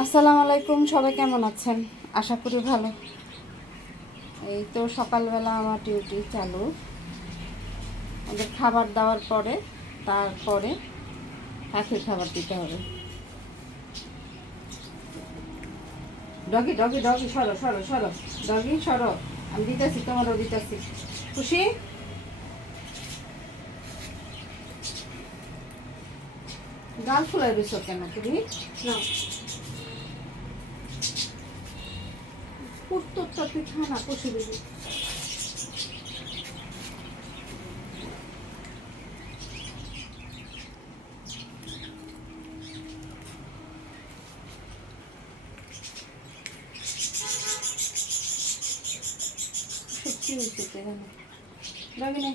আসসালামু আলাইকুম, সবাই কেমন আছেন? আশা করি ভালো। এই তো সকালবেলা আমার ডিউটি চালু। ওদের খাবার দেওয়ার পরে তারপরে পাখির খাবার দিতে হবে। ডগি ডগি ডগি সরো সরো সরো, ডগি সরো, আমি দিতেছি, তোমারও দিতেছি। খুশি? গাল ফুলাই দিছো কেন তুমি? না, উত্তরটা তুই খা না, খুশি দিবি। সত্যি হয়েছে কেন? ডগি নে।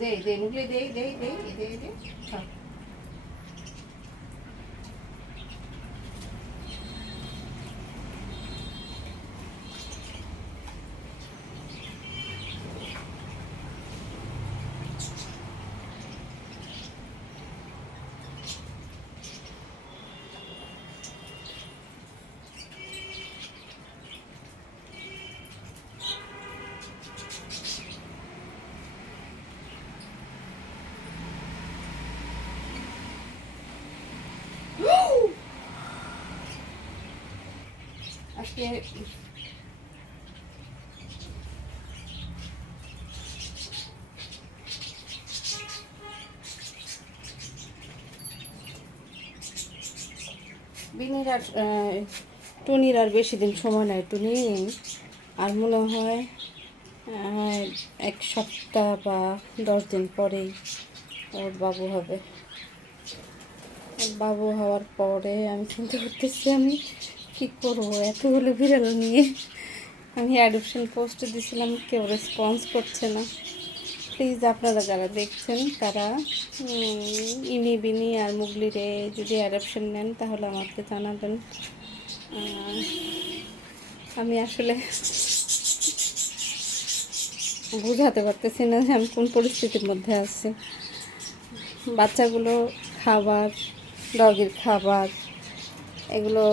দে দে মুগলি, দে দে দে দে দে। খা। আজকে বিনির আর টুনির আর বেশি দিন সময় নাই। টুনি আর মনে হয় এক সপ্তাহ বা 10 দিন পরেই ওর বাবু হবে। ওর বাবু হওয়ার পরে আমি চিন্তা করতেছি আমি কী করবো এতগুলো বিড়াল নিয়ে। আমি অ্যাডপশন পোস্ট দিয়েছিলাম, কেউ রেসপন্স করছে না। প্লিজ আপনারা যারা দেখছেন তারা ইনি বিনি আর মুগলিরে যদি অ্যাডপশন নেন তাহলে আমাকে জানাবেন। আমি আসলে বোঝাতে পারতেছি না যে আমি কোন পরিস্থিতির মধ্যে আছি। বাচ্চাগুলো খাবার, ডগির খাবার, এগুলো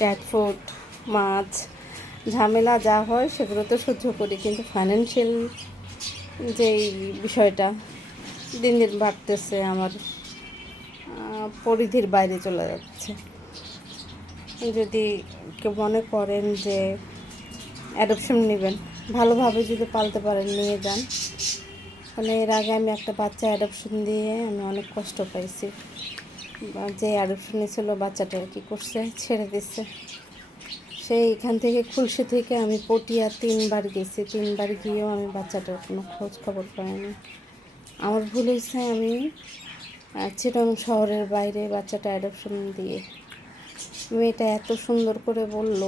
ক্যাট ফুড, মাছ, ঝামেলা যা হয় সেগুলো তো সহ্য করি, কিন্তু ফাইন্যান্সিয়াল যেই বিষয়টা দিন দিন বাড়তেছে, আমার পরিধির বাইরে চলে যাচ্ছে। যদি কেউ মনে করেন যে অ্যাডপশন নেবেন, ভালোভাবে যদি পালতে পারেন নিয়ে যান। মানে এর আগে আমি একটা বাচ্চা অ্যাডপশন দিয়ে আমি অনেক কষ্ট পাইছি। যে অ্যাডপশন ছিল বাচ্চাটা কী করছে, ছেড়ে দিচ্ছে। সেইখান থেকে খুলশি থেকে আমি পটিয়া 3বার গেছি, 3বার গিয়েও আমি বাচ্চাটার কোনো খোঁজ খবর পাইনি। আমার ভুল হয়েছে, আমি চিটাগং শহরের বাইরে বাচ্চাটা অ্যাডপশন দিয়ে। মেয়েটা এত সুন্দর করে বলল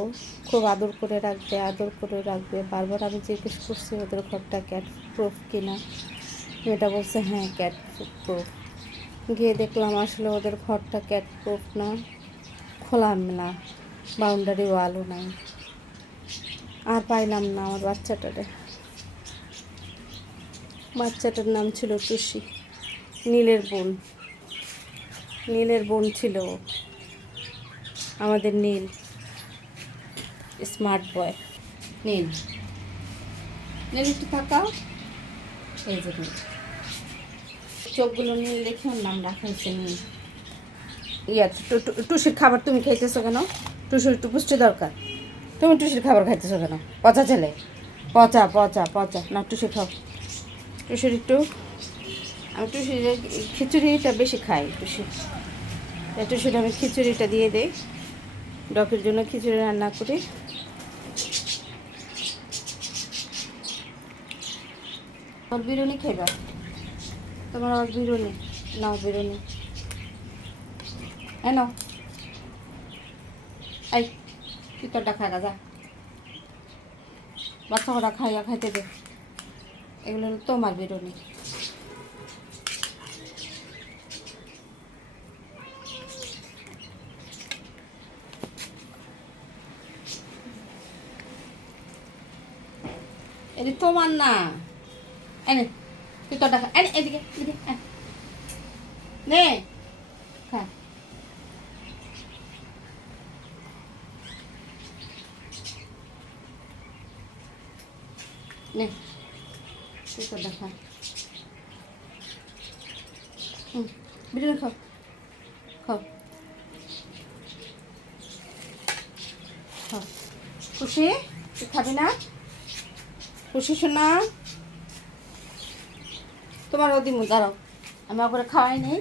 খুব আদর করে রাখবে, আদর করে রাখবে। বারবার আমি জিজ্ঞেস করছি ওদের ঘরটা ক্যাট প্রুফ কিনা। মেয়েটা বলছে হ্যাঁ ক্যাট প্রুফ। গিয়ে দেখলাম আসলে ওদের ঘরটা ক্যাট প্রুফ না, খোলামেলা, বাউন্ডারি ওয়ালও নাই। আর পাইলাম না আমার বাচ্চাটারে। বাচ্চাটার নাম ছিল টুসি, নীলের বোন। নীলের বোন ছিল আমাদের নীল, স্মার্ট বয়। নীল, নীল একটু তাকাও। এই যে নীল, চোখগুলো নীল দেখে ওর নাম রাখা হয়েছে নীল। টুসির খাবার তুমি খাইতেছো কেন? টুসির একটু পুষ্টি দরকার, তুমি টুসির খাবার খাইতেছো কেন? পচা ছেলে, পচা পচা পচা। না টুসি খাও, টুসির একটু, আমি টুসির খিচুড়িটা বেশি খাই। টুসির আমি খিচুড়িটা দিয়ে দিই। ডকের জন্য খিচুড়ি রান্না করি। আর বিরিয়ানি খাইবা? তোমার আবার বিরিয়ানি নাও, বিরিয়ানি এনো। এই ভিতরটা খাগা যা, বাচ্চা কটা খাইয়া খাইতে দে। এগুলো হলো তোমার বিরিয়ানি। এটা তোমার না, এনে ভিতরটা খা, এনে এদিকে এদিকে নে খা। নে ভিতরটা খা। বিরিয়ানি খাও, খাও খাও। খুশি? তুই খাবি না? খুশি শোনা? তোমার ওদিমু দাঁড়াও, আমি ওপরে খাওয়াই নেই।